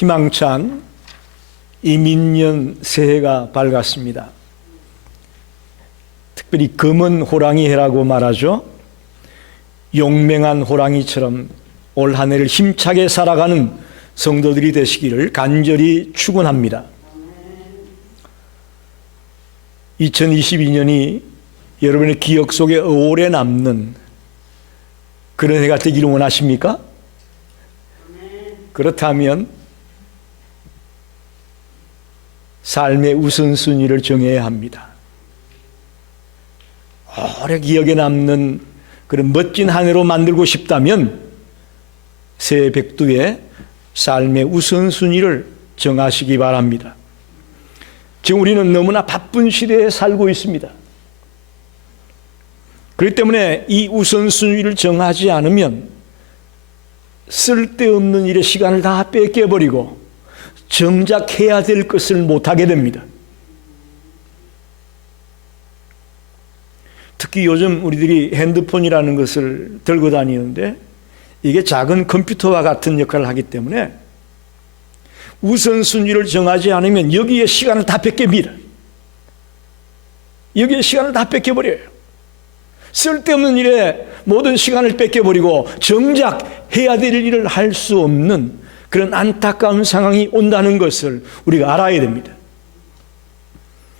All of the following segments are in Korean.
희망찬 이민년 새해가 밝았습니다. 특별히 검은 호랑이 해라고 말하죠. 용맹한 호랑이처럼 올 한 해를 힘차게 살아가는 성도들이 되시기를 간절히 축원합니다. 2022년이 여러분의 기억 속에 오래 남는 그런 해가 되기를 원하십니까? 그렇다면 삶의 우선순위를 정해야 합니다. 오래 기억에 남는 그런 멋진 한 해로 만들고 싶다면 새해 백두에 삶의 우선순위를 정하시기 바랍니다. 지금 우리는 너무나 바쁜 시대에 살고 있습니다. 그렇기 때문에 이 우선순위를 정하지 않으면 쓸데없는 일에 시간을 다 뺏겨버리고 정작 해야 될 것을 못하게 됩니다. 특히 요즘 우리들이 핸드폰이라는 것을 들고 다니는데 이게 작은 컴퓨터와 같은 역할을 하기 때문에 우선순위를 정하지 않으면 여기에 시간을 다 뺏깁니다. 여기에 시간을 다 뺏겨버려요. 쓸데없는 일에 모든 시간을 뺏겨버리고 정작 해야 될 일을 할 수 없는 그런 안타까운 상황이 온다는 것을 우리가 알아야 됩니다.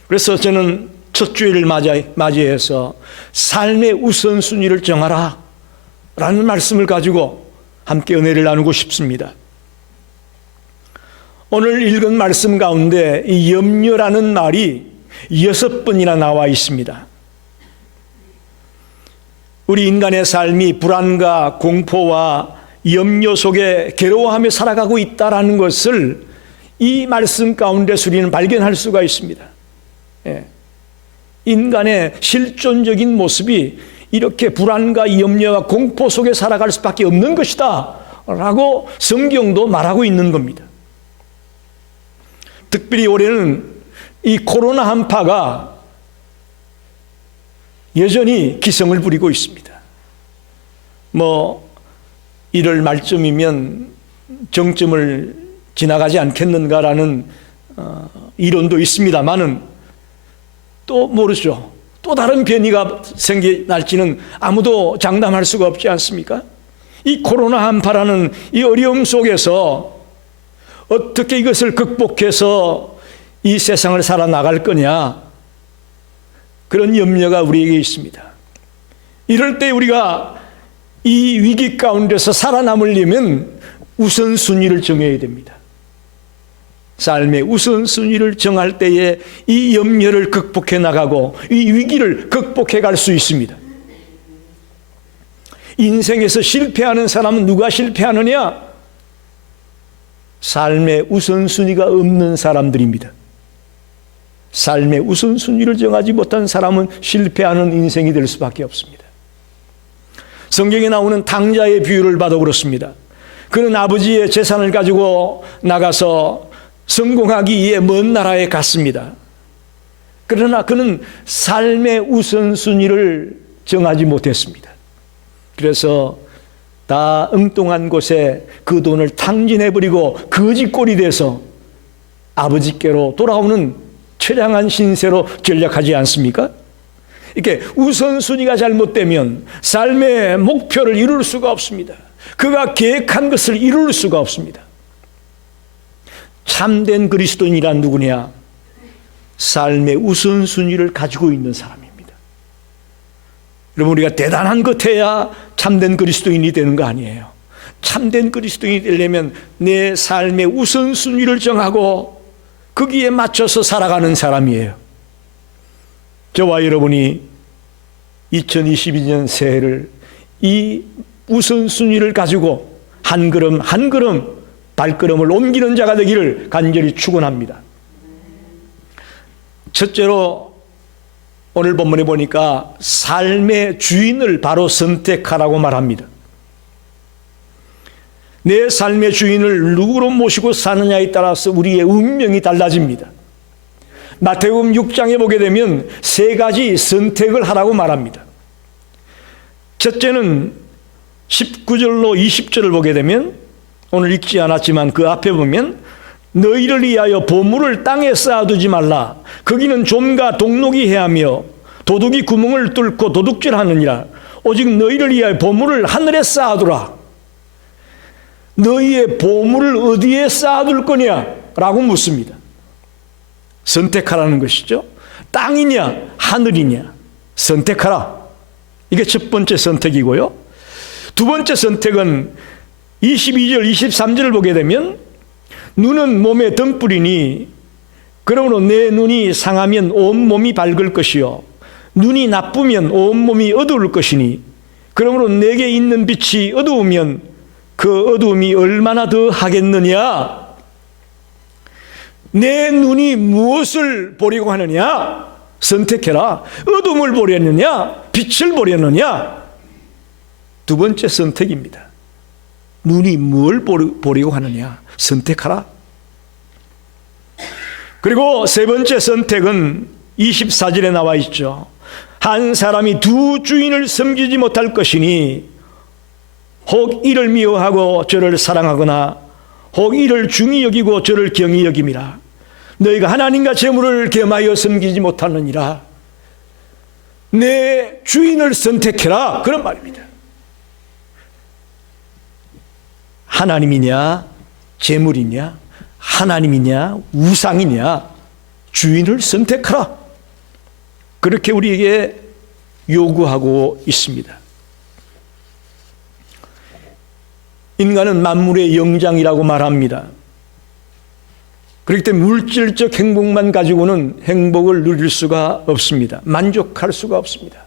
그래서 저는 첫 주일을 맞이해서 삶의 우선순위를 정하라 라는 말씀을 가지고 함께 은혜를 나누고 싶습니다. 오늘 읽은 말씀 가운데 이 염려라는 말이 6번이나 나와 있습니다. 우리 인간의 삶이 불안과 공포와 염려 속에 괴로워하며 살아가고 있다는 것을 이 말씀 가운데서 우리는 발견할 수가 있습니다. 인간의 실존적인 모습이 이렇게 불안과 염려와 공포 속에 살아갈 수밖에 없는 것이다 라고 성경도 말하고 있는 겁니다. 특별히 올해는 이 코로나 한파가 여전히 기승을 부리고 있습니다. 1월 말쯤이면 정점을 지나가지 않겠는가라는 이론도 있습니다만은 또 모르죠. 또 다른 변이가 생겨날지는 아무도 장담할 수가 없지 않습니까? 이 코로나 한파라는 이 어려움 속에서 어떻게 이것을 극복해서 이 세상을 살아나갈 거냐, 그런 염려가 우리에게 있습니다. 이럴 때 우리가 이 위기 가운데서 살아남으려면 우선순위를 정해야 됩니다. 삶의 우선순위를 정할 때에 이 염려를 극복해 나가고 이 위기를 극복해 갈 수 있습니다. 인생에서 실패하는 사람은 누가 실패하느냐? 삶의 우선순위가 없는 사람들입니다. 삶의 우선순위를 정하지 못한 사람은 실패하는 인생이 될 수밖에 없습니다. 성경에 나오는 탕자의 비유를 봐도 그렇습니다. 그는 아버지의 재산을 가지고 나가서 성공하기 위해 먼 나라에 갔습니다. 그러나 그는 삶의 우선순위를 정하지 못했습니다. 그래서 다 엉뚱한 곳에 그 돈을 탕진해버리고 거지꼴이 돼서 아버지께로 돌아오는 처량한 신세로 전락하지 않습니까? 이렇게 우선순위가 잘못되면 삶의 목표를 이룰 수가 없습니다. 그가 계획한 것을 이룰 수가 없습니다. 참된 그리스도인이란 누구냐? 삶의 우선순위를 가지고 있는 사람입니다. 여러분, 우리가 대단한 것 해야 참된 그리스도인이 되는 거 아니에요. 참된 그리스도인이 되려면 내 삶의 우선순위를 정하고 거기에 맞춰서 살아가는 사람이에요. 저와 여러분이 2022년 새해를 이 우선순위를 가지고 한 걸음 한 걸음 발걸음을 옮기는 자가 되기를 간절히 축원합니다. 첫째로 오늘 본문에 보니까 삶의 주인을 바로 선택하라고 말합니다. 내 삶의 주인을 누구로 모시고 사느냐에 따라서 우리의 운명이 달라집니다. 마태복음 6장에 보게 되면 3가지 선택을 하라고 말합니다. 첫째는 19절로 20절을 보게 되면 오늘 읽지 않았지만 그 앞에 보면 너희를 위하여 보물을 땅에 쌓아두지 말라. 거기는 좀과 동록이 해하며 도둑이 구멍을 뚫고 도둑질하느니라. 오직 너희를 위하여 보물을 하늘에 쌓아두라. 너희의 보물을 어디에 쌓아둘 거냐? 라고 묻습니다. 선택하라는 것이죠. 땅이냐 하늘이냐 선택하라. 이게 첫 번째 선택이고요. 두 번째 선택은 22절 23절을 보게 되면 눈은 몸의 등불이니 그러므로 내 눈이 상하면 온몸이 밝을 것이요 눈이 나쁘면 온몸이 어두울 것이니 그러므로 내게 있는 빛이 어두우면 그 어두움이 얼마나 더 하겠느냐. 내 눈이 무엇을 보려고 하느냐? 선택해라. 어둠을 보려느냐? 빛을 보려느냐? 두 번째 선택입니다. 눈이 뭘 보려고 하느냐? 선택하라. 그리고 세 번째 선택은 24절에 나와 있죠. 한 사람이 두 주인을 섬기지 못할 것이니 혹 이를 미워하고 저를 사랑하거나 혹 이를 중히 여기고 저를 경히 여김이라. 너희가 하나님과 재물을 겸하여 섬기지 못하느니라. 내 주인을 선택해라. 그런 말입니다. 하나님이냐 재물이냐 하나님이냐 우상이냐 주인을 선택하라. 그렇게 우리에게 요구하고 있습니다. 인간은 만물의 영장이라고 말합니다. 그렇기 때문에 물질적 행복만 가지고는 행복을 누릴 수가 없습니다. 만족할 수가 없습니다.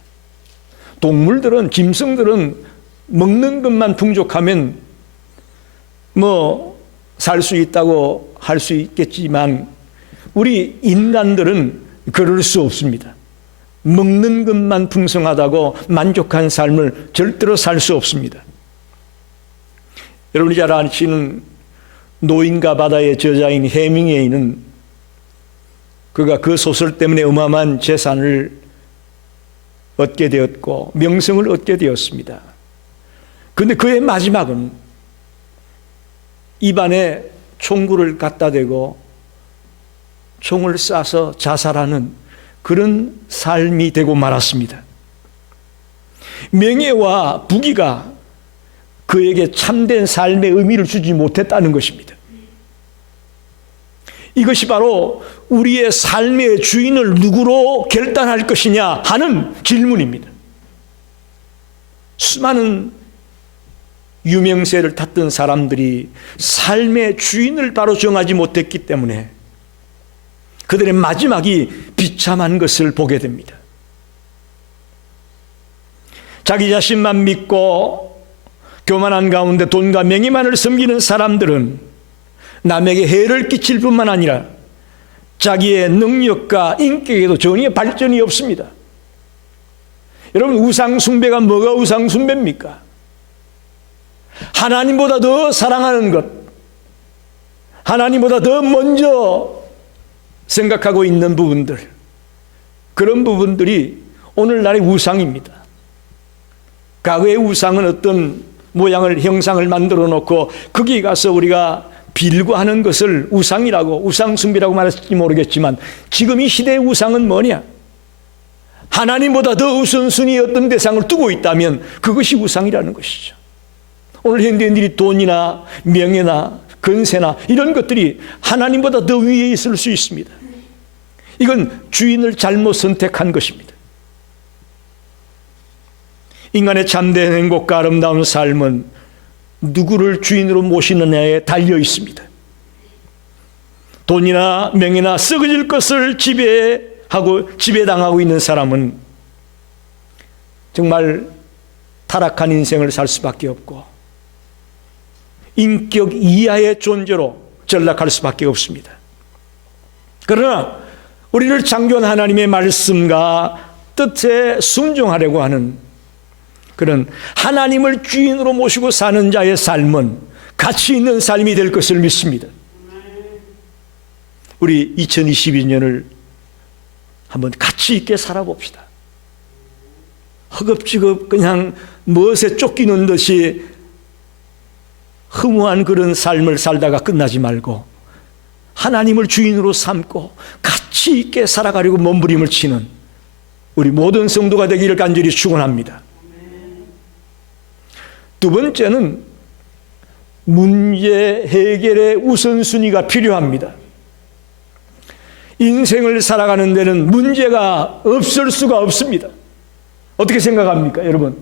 동물들은, 짐승들은 먹는 것만 풍족하면 살 수 있다고 할 수 있겠지만 우리 인간들은 그럴 수 없습니다. 먹는 것만 풍성하다고 만족한 삶을 절대로 살 수 없습니다. 여러분이 잘 아시는 노인과 바다의 저자인 해밍웨이는 그가 그 소설 때문에 어마어마한 재산을 얻게 되었고 명성을 얻게 되었습니다. 그런데 그의 마지막은 입안에 총구를 갖다 대고 총을 쏴서 자살하는 그런 삶이 되고 말았습니다. 명예와 부귀가 그에게 참된 삶의 의미를 주지 못했다는 것입니다. 이것이 바로 우리의 삶의 주인을 누구로 결단할 것이냐 하는 질문입니다. 수많은 유명세를 탔던 사람들이 삶의 주인을 바로 정하지 못했기 때문에 그들의 마지막이 비참한 것을 보게 됩니다. 자기 자신만 믿고 교만한 가운데 돈과 명예만을 섬기는 사람들은 남에게 해를 끼칠 뿐만 아니라 자기의 능력과 인격에도 전혀 발전이 없습니다. 여러분, 우상숭배가 뭐가 우상숭배입니까? 하나님보다 더 사랑하는 것, 하나님보다 더 먼저 생각하고 있는 부분들, 그런 부분들이 오늘날의 우상입니다. 과거의 우상은 어떤 모양을, 형상을 만들어 놓고 거기 가서 우리가 빌고 하는 것을 우상이라고, 우상숭배라고 말할지 모르겠지만 지금 이 시대의 우상은 뭐냐? 하나님보다 더 우선순위 어떤 대상을 두고 있다면 그것이 우상이라는 것이죠. 오늘 현대인들이 돈이나 명예나 건세나 이런 것들이 하나님보다 더 위에 있을 수 있습니다. 이건 주인을 잘못 선택한 것입니다. 인간의 참된 행복과 아름다운 삶은 누구를 주인으로 모시느냐에 달려 있습니다. 돈이나 명예나 썩어질 것을 지배당하고 있는 사람은 정말 타락한 인생을 살 수밖에 없고 인격 이하의 존재로 전락할 수밖에 없습니다. 그러나 우리를 창조한 하나님의 말씀과 뜻에 순종하려고 하는 그런 하나님을 주인으로 모시고 사는 자의 삶은 가치 있는 삶이 될 것을 믿습니다. 우리 2022년을 한번 가치 있게 살아봅시다. 허겁지겁 그냥 무엇에 쫓기는 듯이 허무한 그런 삶을 살다가 끝나지 말고 하나님을 주인으로 삼고 가치 있게 살아가려고 몸부림을 치는 우리 모든 성도가 되기를 간절히 축원합니다. 두 번째는 문제 해결의 우선순위가 필요합니다. 인생을 살아가는 데는 문제가 없을 수가 없습니다. 어떻게 생각합니까, 여러분?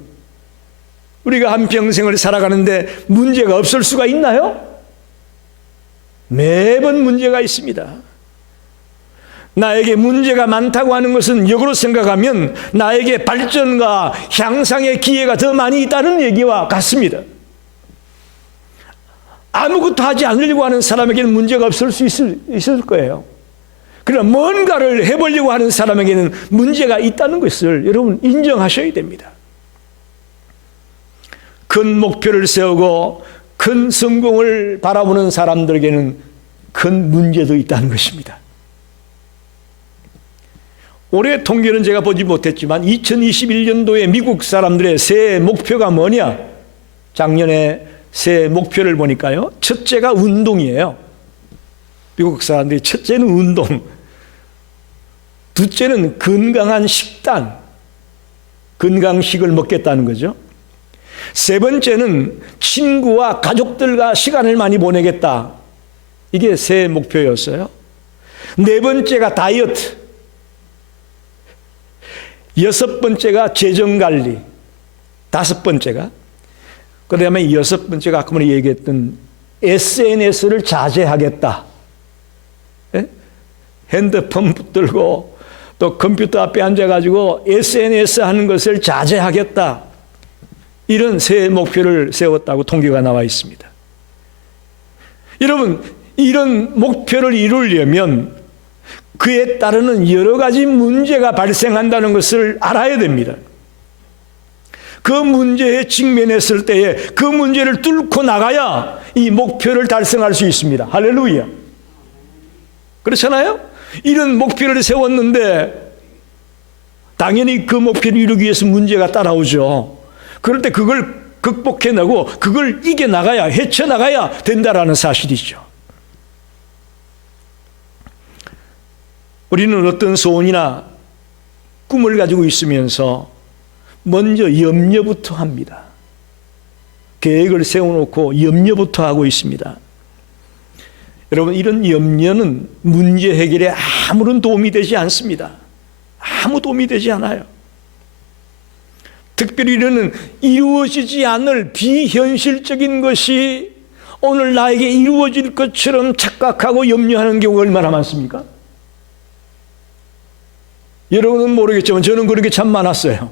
우리가 한평생을 살아가는데 문제가 없을 수가 있나요? 매번 문제가 있습니다. 나에게 문제가 많다고 하는 것은 역으로 생각하면 나에게 발전과 향상의 기회가 더 많이 있다는 얘기와 같습니다. 아무것도 하지 않으려고 하는 사람에게는 문제가 없을 수 있을 거예요. 그러나 뭔가를 해보려고 하는 사람에게는 문제가 있다는 것을 여러분 인정하셔야 됩니다. 큰 목표를 세우고 큰 성공을 바라보는 사람들에게는 큰 문제도 있다는 것입니다. 올해 통계는 제가 보지 못했지만 2021년도에 미국 사람들의 새해 목표가 뭐냐? 작년에 새해 목표를 보니까요, 첫째가 운동이에요. 미국 사람들이 첫째는 운동, 둘째는 건강한 식단, 건강식을 먹겠다는 거죠. 세 번째는 친구와 가족들과 시간을 많이 보내겠다. 이게 새해 목표였어요. 네 번째가 다이어트, 여섯 번째가 재정관리, 다섯 번째가, 그 다음에 여섯 번째가 아까 전에 얘기했던 SNS를 자제하겠다. 예? 핸드폰 붙들고 또 컴퓨터 앞에 앉아가지고 SNS 하는 것을 자제하겠다. 이런 새해 목표를 세웠다고 통계가 나와 있습니다. 여러분, 이런 목표를 이루려면 그에 따르는 여러 가지 문제가 발생한다는 것을 알아야 됩니다. 그 문제에 직면했을 때에 그 문제를 뚫고 나가야 이 목표를 달성할 수 있습니다. 할렐루야. 그렇잖아요? 이런 목표를 세웠는데 당연히 그 목표를 이루기 위해서 문제가 따라오죠. 그럴 때 그걸 극복해내고 그걸 이겨나가야, 헤쳐나가야 된다라는 사실이죠. 우리는 어떤 소원이나 꿈을 가지고 있으면서 먼저 염려부터 합니다. 계획을 세워놓고 염려부터 하고 있습니다. 여러분, 이런 염려는 문제 해결에 아무런 도움이 되지 않습니다. 아무 도움이 되지 않아요. 특별히 이런 이루어지지 않을 비현실적인 것이 오늘 나에게 이루어질 것처럼 착각하고 염려하는 경우가 얼마나 많습니까? 여러분은 모르겠지만 저는 그런 게 참 많았어요.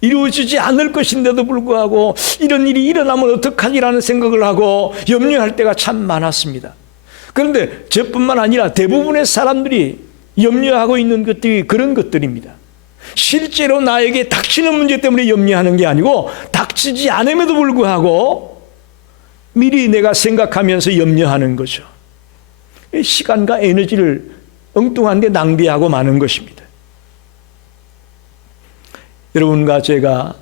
이루어지지 않을 것인데도 불구하고 이런 일이 일어나면 어떡하지라는 생각을 하고 염려할 때가 참 많았습니다. 그런데 저뿐만 아니라 대부분의 사람들이 염려하고 있는 것들이 그런 것들입니다. 실제로 나에게 닥치는 문제 때문에 염려하는 게 아니고 닥치지 않음에도 불구하고 미리 내가 생각하면서 염려하는 거죠. 시간과 에너지를 엉뚱한 데 낭비하고 마는 것입니다. 여러분과 제가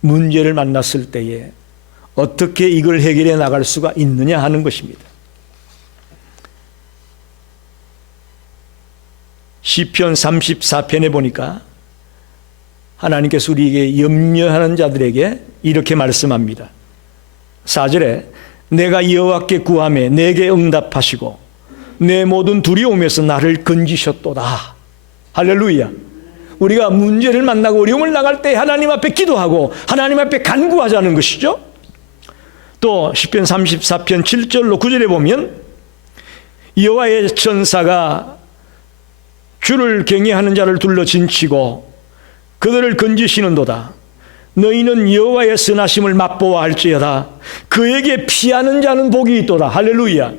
문제를 만났을 때에 어떻게 이걸 해결해 나갈 수가 있느냐 하는 것입니다. 시편 34편에 보니까 하나님께서 우리에게 염려하는 자들에게 이렇게 말씀합니다. 4절에 내가 여호와께 구하매 내게 응답하시고 내 모든 두려움에서 나를 건지셨도다. 할렐루야. 우리가 문제를 만나고 어려움을 나갈 때 하나님 앞에 기도하고 하나님 앞에 간구하자는 것이죠. 또 시편 34편 7절로 9절에 보면 여호와의 천사가 주를 경외하는 자를 둘러 진치고 그들을 건지시는도다. 너희는 여호와의 선하심을 맛보아 할지어다. 그에게 피하는 자는 복이 있도다. 할렐루야.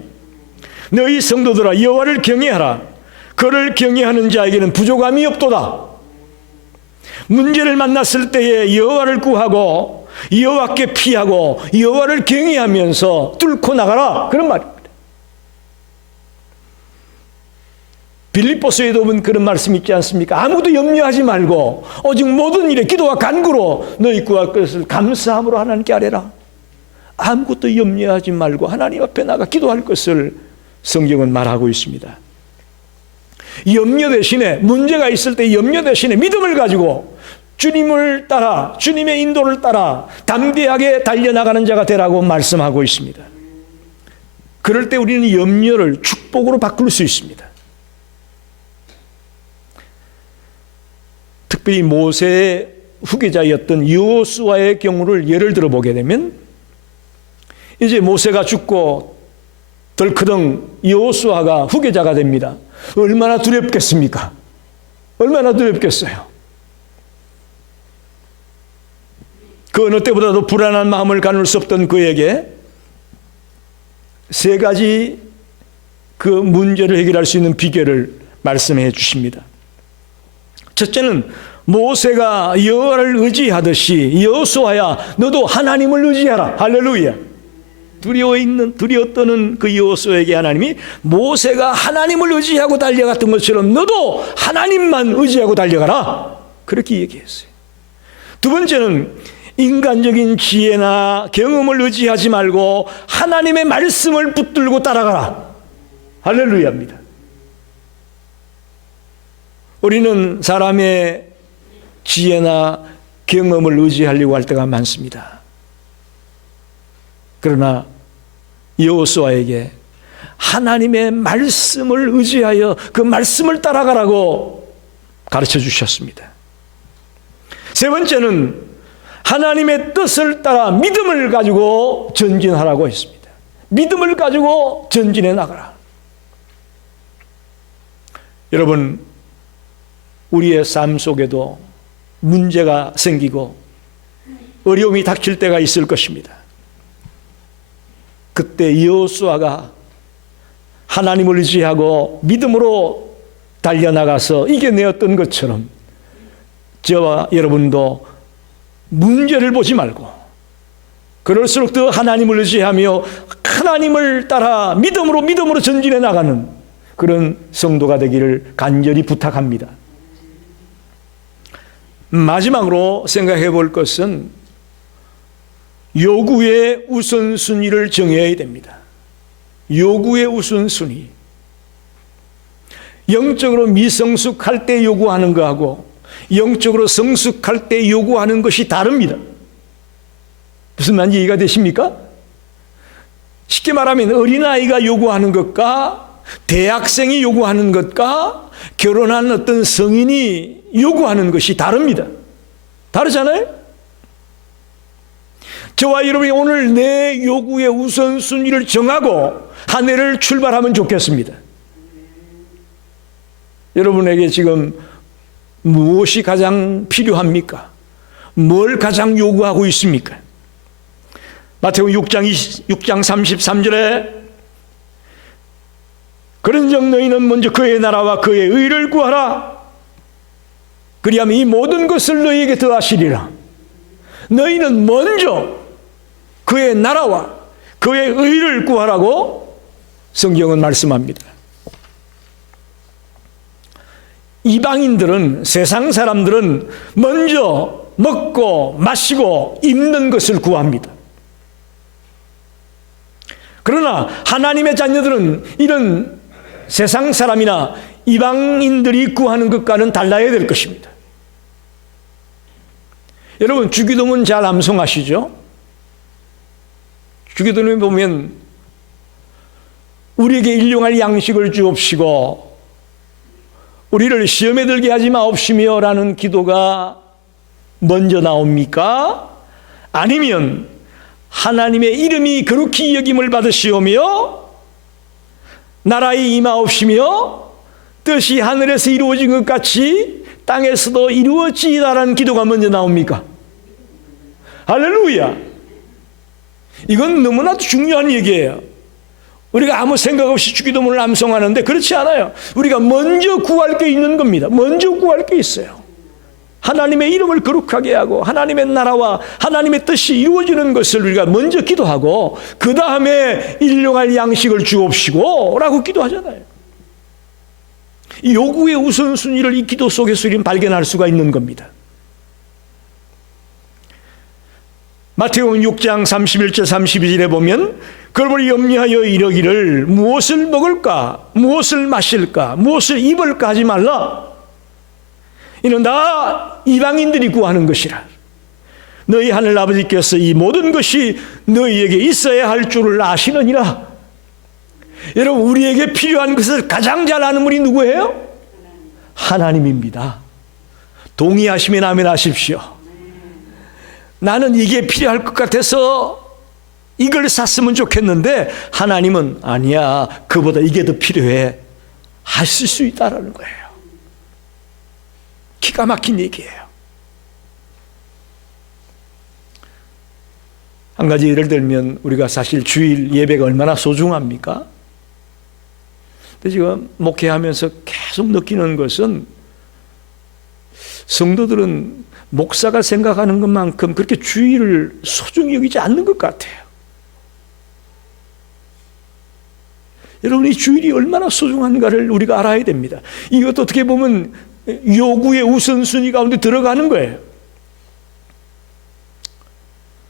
너희 성도들아 여호와를 경외하라. 그를 경외하는 자에게는 부족함이 없도다. 문제를 만났을 때에 여호와를 구하고 여호와께 피하고 여호와를 경외하면서 뚫고 나가라. 그런 말입니다. 빌립보서에도 보면 그런 말씀 있지 않습니까? 아무도 염려하지 말고 오직 모든 일에 기도와 간구로 너희 구할 것을 감사함으로 하나님께 아뢰라. 아무것도 염려하지 말고 하나님 앞에 나가 기도할 것을 성경은 말하고 있습니다. 염려 대신에, 문제가 있을 때 염려 대신에 믿음을 가지고 주님을 따라, 주님의 인도를 따라 담대하게 달려나가는 자가 되라고 말씀하고 있습니다. 그럴 때 우리는 염려를 축복으로 바꿀 수 있습니다. 특별히 모세의 후계자였던 여호수아의 경우를 예를 들어 보게 되면, 이제 모세가 죽고 덜커덩 여호수아가 후계자가 됩니다. 얼마나 두렵겠습니까? 얼마나 두렵겠어요? 그 어느 때보다도 불안한 마음을 가눌 수 없던 그에게 세 가지 그 문제를 해결할 수 있는 비결을 말씀해 주십니다. 첫째는 모세가 여호와를 의지하듯이 여호수아야 너도 하나님을 의지하라. 할렐루야. 두려워 떠는 그 여호수아에게 하나님이 모세가 하나님을 의지하고 달려갔던 것처럼 너도 하나님만 의지하고 달려가라. 그렇게 얘기했어요. 두 번째는 인간적인 지혜나 경험을 의지하지 말고 하나님의 말씀을 붙들고 따라가라. 할렐루야입니다. 우리는 사람의 지혜나 경험을 의지하려고 할 때가 많습니다. 그러나 여호수아에게 하나님의 말씀을 의지하여 그 말씀을 따라가라고 가르쳐 주셨습니다. 세 번째는 하나님의 뜻을 따라 믿음을 가지고 전진하라고 했습니다. 믿음을 가지고 전진해 나가라. 여러분, 우리의 삶 속에도 문제가 생기고 어려움이 닥칠 때가 있을 것입니다. 그때 여호수아가 하나님을 의지하고 믿음으로 달려나가서 이겨내었던 것처럼 저와 여러분도 문제를 보지 말고 그럴수록 더 하나님을 의지하며 하나님을 따라 믿음으로 전진해 나가는 그런 성도가 되기를 간절히 부탁합니다. 마지막으로 생각해 볼 것은 요구의 우선순위를 정해야 됩니다. 요구의 우선순위. 영적으로 미성숙할 때 요구하는 것하고 영적으로 성숙할 때 요구하는 것이 다릅니다. 무슨 말인지 이해가 되십니까? 쉽게 말하면 어린아이가 요구하는 것과 대학생이 요구하는 것과 결혼한 어떤 성인이 요구하는 것이 다릅니다. 다르잖아요? 저와 여러분이 오늘 내 요구의 우선순위를 정하고 한 해를 출발하면 좋겠습니다. 여러분에게 지금 무엇이 가장 필요합니까? 뭘 가장 요구하고 있습니까? 마태복음 6장 33절에 그런즉 너희는 먼저 그의 나라와 그의 의를 구하라. 그리하면 이 모든 것을 너희에게 더하시리라. 너희는 먼저 그의 나라와 그의 의를 구하라고 성경은 말씀합니다. 이방인들은, 세상 사람들은 먼저 먹고 마시고 입는 것을 구합니다. 그러나 하나님의 자녀들은 이런 세상 사람이나 이방인들이 구하는 것과는 달라야 될 것입니다. 여러분, 주기도문 잘 암송하시죠? 주기도문에 보면 우리에게 일용할 양식을 주옵시고 우리를 시험에 들게 하지 마옵시며 라는 기도가 먼저 나옵니까? 아니면 하나님의 이름이 거룩히 여김을 받으시오며 나라에 임하옵시며 뜻이 하늘에서 이루어진 것 같이 땅에서도 이루어지이다라는 기도가 먼저 나옵니까? 할렐루야! 이건 너무나도 중요한 얘기예요. 우리가 아무 생각 없이 주기도문을 암송하는데 그렇지 않아요. 우리가 먼저 구할 게 있는 겁니다. 먼저 구할 게 있어요. 하나님의 이름을 거룩하게 하고 하나님의 나라와 하나님의 뜻이 이루어지는 것을 우리가 먼저 기도하고 그 다음에 일용할 양식을 주옵시고 라고 기도하잖아요. 이 요구의 우선순위를 이 기도 속에서 우리는 발견할 수가 있는 겁니다. 마태복음 6장 31절 32절에 보면 그걸 보니 염려하여 이러기를 무엇을 먹을까 무엇을 마실까 무엇을 입을까 하지 말라. 이는 다 이방인들이 구하는 것이라. 너희 하늘 아버지께서 이 모든 것이 너희에게 있어야 할 줄을 아시느니라. 여러분, 우리에게 필요한 것을 가장 잘 아는 분이 누구예요? 하나님입니다. 동의하시면 아멘 하십시오. 나는 이게 필요할 것 같아서 이걸 샀으면 좋겠는데 하나님은 아니야, 그보다 이게 더 필요해 하실 수 있다라는 거예요. 기가 막힌 얘기예요. 한 가지 예를 들면 우리가 사실 주일 예배가 얼마나 소중합니까? 근데 지금 목회하면서 계속 느끼는 것은 성도들은 목사가 생각하는 것만큼 그렇게 주일을 소중히 여기지 않는 것 같아요. 여러분, 이 주일이 얼마나 소중한가를 우리가 알아야 됩니다. 이것도 어떻게 보면 요구의 우선순위 가운데 들어가는 거예요.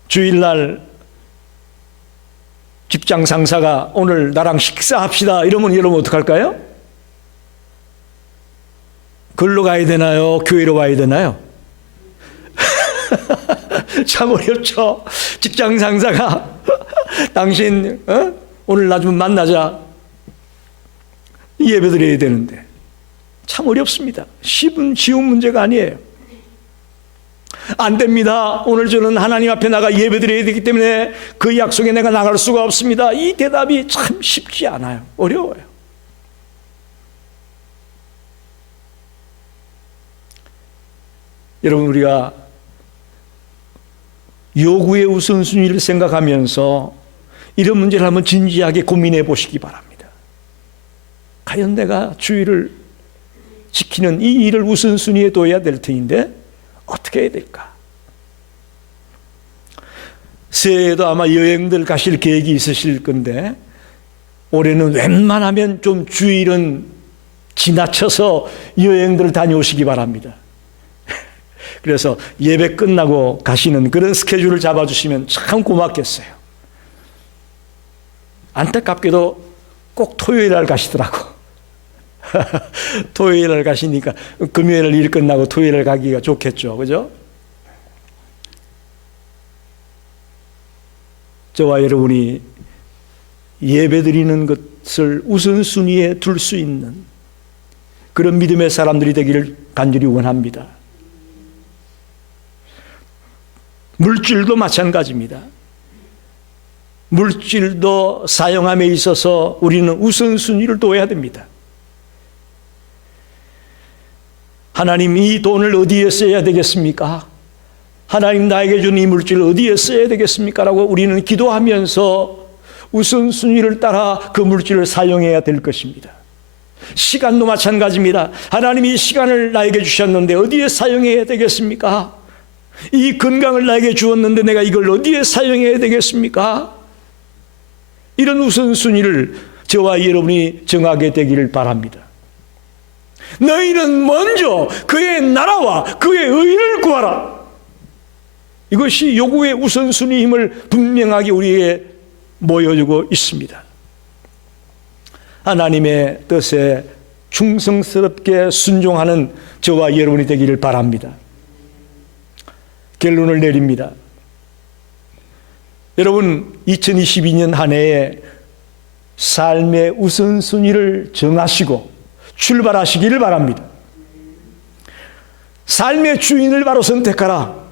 주일날 직장 상사가 오늘 나랑 식사합시다 이러면 여러분 어떡할까요? 글로 가야 되나요? 교회로 가야 되나요? 참 어렵죠. 직장 상사가 당신 오늘 나 좀 만나자 예배 드려야 되는데 참 어렵습니다. 쉬운 문제가 아니에요. 안 됩니다. 오늘 저는 하나님 앞에 나가 예배 드려야 되기 때문에 그 약속에 내가 나갈 수가 없습니다. 이 대답이 참 쉽지 않아요. 어려워요. 여러분, 우리가 요구의 우선순위를 생각하면서 이런 문제를 한번 진지하게 고민해 보시기 바랍니다. 과연 내가 주의를 지키는 이 일을 우선순위에 둬야 될 터인데 어떻게 해야 될까? 새해에도 아마 여행들 가실 계획이 있으실 건데 올해는 웬만하면 좀 주일은 지나쳐서 여행들을 다녀오시기 바랍니다. 그래서 예배 끝나고 가시는 그런 스케줄을 잡아주시면 참 고맙겠어요. 안타깝게도 꼭 토요일 날 가시더라고. 토요일 날 가시니까 금요일 일 끝나고 토요일 날 가기가 좋겠죠. 그죠? 저와 여러분이 예배 드리는 것을 우선순위에 둘 수 있는 그런 믿음의 사람들이 되기를 간절히 원합니다. 물질도 마찬가지입니다. 물질도 사용함에 있어서 우리는 우선순위를 둬야 됩니다. 하나님, 이 돈을 어디에 써야 되겠습니까? 하나님, 나에게 준 이 물질을 어디에 써야 되겠습니까? 라고 우리는 기도하면서 우선순위를 따라 그 물질을 사용해야 될 것입니다. 시간도 마찬가지입니다. 하나님, 이 시간을 나에게 주셨는데 어디에 사용해야 되겠습니까? 이 건강을 나에게 주었는데 내가 이걸 어디에 사용해야 되겠습니까? 이런 우선순위를 저와 여러분이 정하게 되기를 바랍니다. 너희는 먼저 그의 나라와 그의 의를 구하라. 이것이 요구의 우선순위임을 분명하게 우리에게 보여주고 있습니다. 하나님의 뜻에 충성스럽게 순종하는 저와 여러분이 되기를 바랍니다. 결론을 내립니다. 여러분, 2022년 한 해에 삶의 우선순위를 정하시고 출발하시기를 바랍니다. 삶의 주인을 바로 선택하라.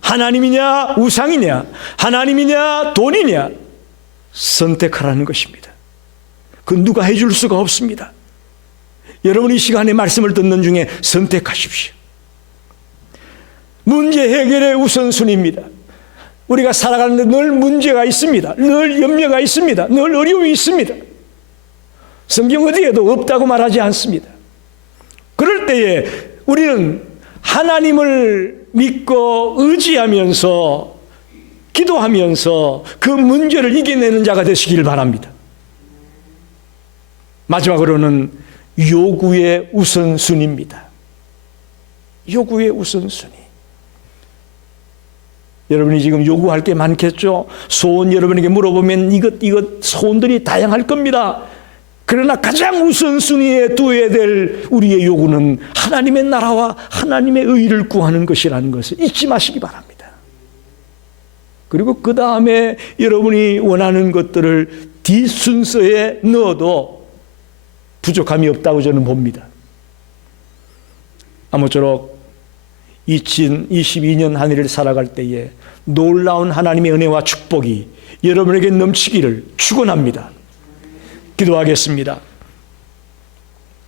하나님이냐 우상이냐, 하나님이냐 돈이냐 선택하라는 것입니다. 그 누가 해줄 수가 없습니다. 여러분, 이 시간에 말씀을 듣는 중에 선택하십시오. 문제 해결의 우선순위입니다. 우리가 살아가는데 늘 문제가 있습니다. 늘 염려가 있습니다. 늘 어려움이 있습니다. 성경 어디에도 없다고 말하지 않습니다. 그럴 때에 우리는 하나님을 믿고 의지하면서 기도하면서 그 문제를 이겨내는 자가 되시길 바랍니다. 마지막으로는 요구의 우선순위입니다. 요구의 우선순위. 여러분이 지금 요구할 게 많겠죠? 소원 여러분에게 물어보면 이것 소원들이 다양할 겁니다. 그러나 가장 우선순위에 두어야 될 우리의 요구는 하나님의 나라와 하나님의 의를 구하는 것이라는 것을 잊지 마시기 바랍니다. 그리고 그 다음에 여러분이 원하는 것들을 뒷순서에 넣어도 부족함이 없다고 저는 봅니다. 아무쪼록 2022년 한 해를 살아갈 때에 놀라운 하나님의 은혜와 축복이 여러분에게 넘치기를 축원합니다. 기도하겠습니다.